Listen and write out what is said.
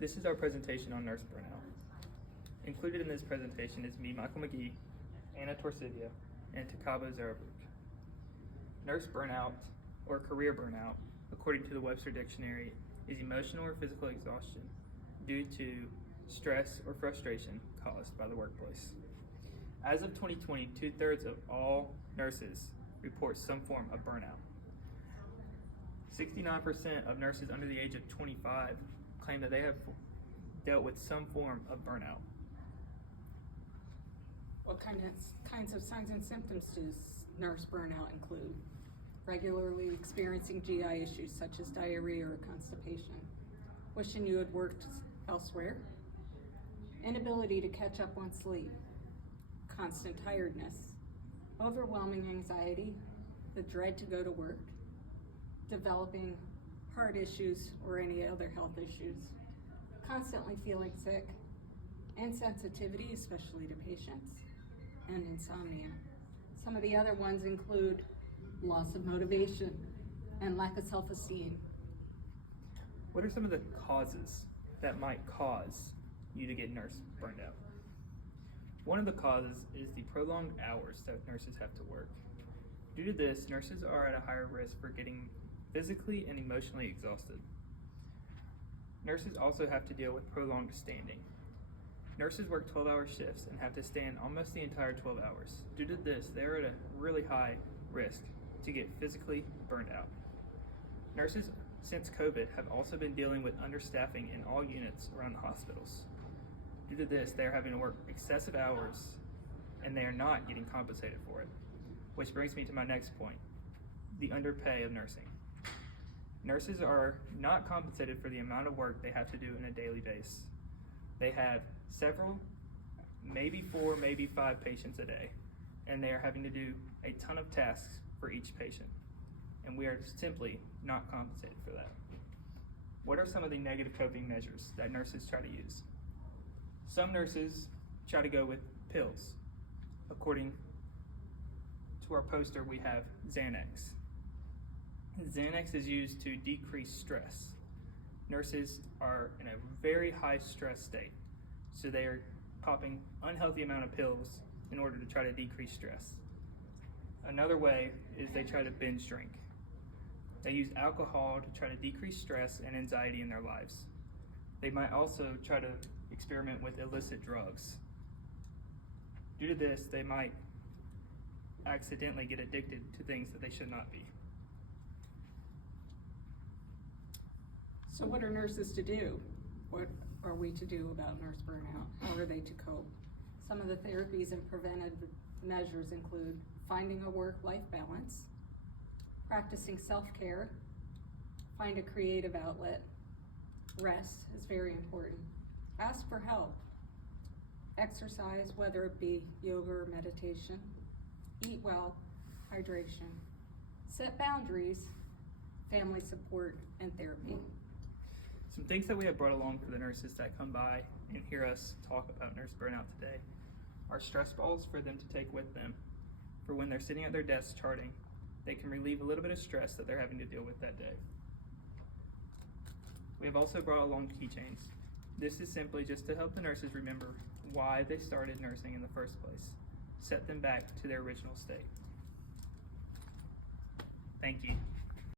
This is our presentation on nurse burnout. Included in this presentation is me, Michael McGee, Anna Torcivia, and Takabo Zarabuk. Nurse burnout, or career burnout, according to the Webster Dictionary, is emotional or physical exhaustion due to stress or frustration caused by the workplace. As of 2020, 2/3 of all nurses report some form of burnout. 69% of nurses under the age of 25 claim that they have dealt with some form of burnout. What kinds of signs and symptoms does nurse burnout include? Regularly experiencing GI issues such as diarrhea or constipation, wishing you had worked elsewhere, inability to catch up on sleep, constant tiredness, overwhelming anxiety, the dread to go to work, developing heart issues or any other health issues, constantly feeling sick, insensitivity, especially to patients, and insomnia. Some of the other ones include loss of motivation and lack of self-esteem. What are some of the causes that might cause you to get nurse burned out? One of the causes is the prolonged hours that nurses have to work. Due to this, nurses are at a higher risk for getting physically and emotionally exhausted. Nurses also have to deal with prolonged standing. Nurses work 12-hour shifts and have to stand almost the entire 12 hours. Due to this, they are at a really high risk to get physically burned out. Nurses, since COVID, have also been dealing with understaffing in all units around the hospitals. Due to this, they are having to work excessive hours and they are not getting compensated for it. Which brings me to my next point, the underpay of nursing. Nurses are not compensated for the amount of work they have to do on a daily basis. They have several, maybe 4, maybe 5 patients a day, and they are having to do a ton of tasks for each patient, and we are simply not compensated for that. What are some of the negative coping measures that nurses try to use? Some nurses try to go with pills. According to our poster, we have Xanax. Xanax is used to decrease stress. Nurses are in a very high stress state, so they are popping unhealthy amount of pills in order to try to decrease stress. Another way is they try to binge drink. They use alcohol to try to decrease stress and anxiety in their lives. They might also try to experiment with illicit drugs. Due to this, they might accidentally get addicted to things that they should not be. So what are nurses to do? What are we to do about nurse burnout? How are they to cope? Some of the therapies and preventive measures include finding a work-life balance, practicing self-care, find a creative outlet, rest is very important, ask for help, exercise, whether it be yoga or meditation, eat well, hydration, set boundaries, family support, and therapy. Some things that we have brought along for the nurses that come by and hear us talk about nurse burnout today are stress balls for them to take with them. For when they're sitting at their desks charting, they can relieve a little bit of stress that they're having to deal with that day. We have also brought along keychains. This is simply just to help the nurses remember why they started nursing in the first place, set them back to their original state. Thank you.